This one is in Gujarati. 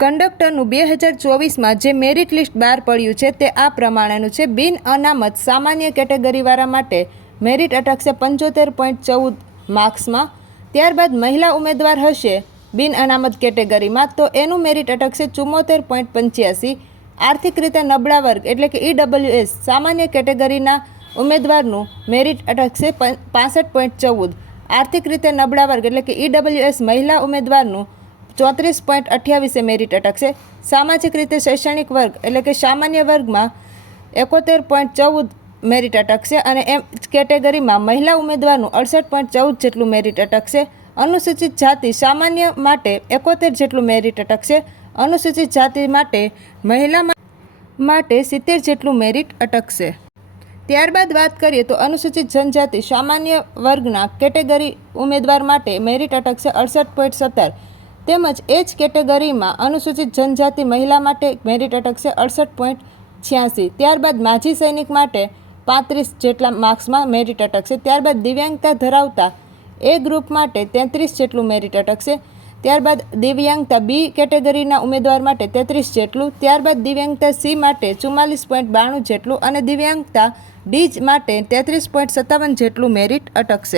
કંડક્ટરનું 2024માં જે મેરિટ લિસ્ટ બહાર પડ્યું છે તે આ પ્રમાણેનું છે. બિન અનામત સામાન્ય કેટેગરીવાળા માટે મેરિટ અટકશે 75.14 માર્ક્સમાં. ત્યારબાદ મહિલા ઉમેદવાર હશે બિન અનામત કેટેગરીમાં તો એનું મેરિટ અટકશે 74.85. આર્થિક રીતે નબળા વર્ગ એટલે કે EWS સામાન્ય કેટેગરીના ઉમેદવારનું મેરિટ અટકશે 65.14. આર્થિક રીતે નબળા વર્ગ એટલે કે EWS મહિલા ઉમેદવારનું 34.28 મેરિટ અટકશે. સામાજિક રીતે શૈક્ષણિક વર્ગ એટલે કે સામાન્ય વર્ગમાં 71.14 મેરિટ અટકશે અને એમ કેટેગરીમાં મહિલા ઉમેદવારનું 68.14 જેટલું મેરિટ અટકશે. અનુસૂચિત જાતિ સામાન્ય માટે 71 જેટલું મેરિટ અટકશે. અનુસૂચિત જાતિ માટે મહિલા માટે 70 જેટલું મેરિટ અટકશે. ત્યારબાદ વાત કરીએ તો અનુસૂચિત જનજાતિ સામાન્ય વર્ગના કેટેગરી ઉમેદવાર માટે મેરિટ અટકશે 68.17. તેમજ એ જ કેટેગરીમાં અનુસૂચિત જનજાતિ મહિલા માટે મેરિટ અટકશે 68.86. ત્યારબાદ માજી સૈનિક માટે 35 જેટલા માર્ક્સમાં મેરિટ અટકશે. ત્યારબાદ દિવ્યાંગતા ધરાવતા એ ગ્રુપ માટે 33 જેટલું મેરિટ અટકશે. ત્યારબાદ દિવ્યાંગતા બી કેટેગરીના ઉમેદવાર માટે 33 જેટલું. ત્યારબાદ દિવ્યાંગતા સી માટે 44.92 જેટલું અને દિવ્યાંગતા ડી માટે 33.57 જેટલું મેરિટ અટકશે.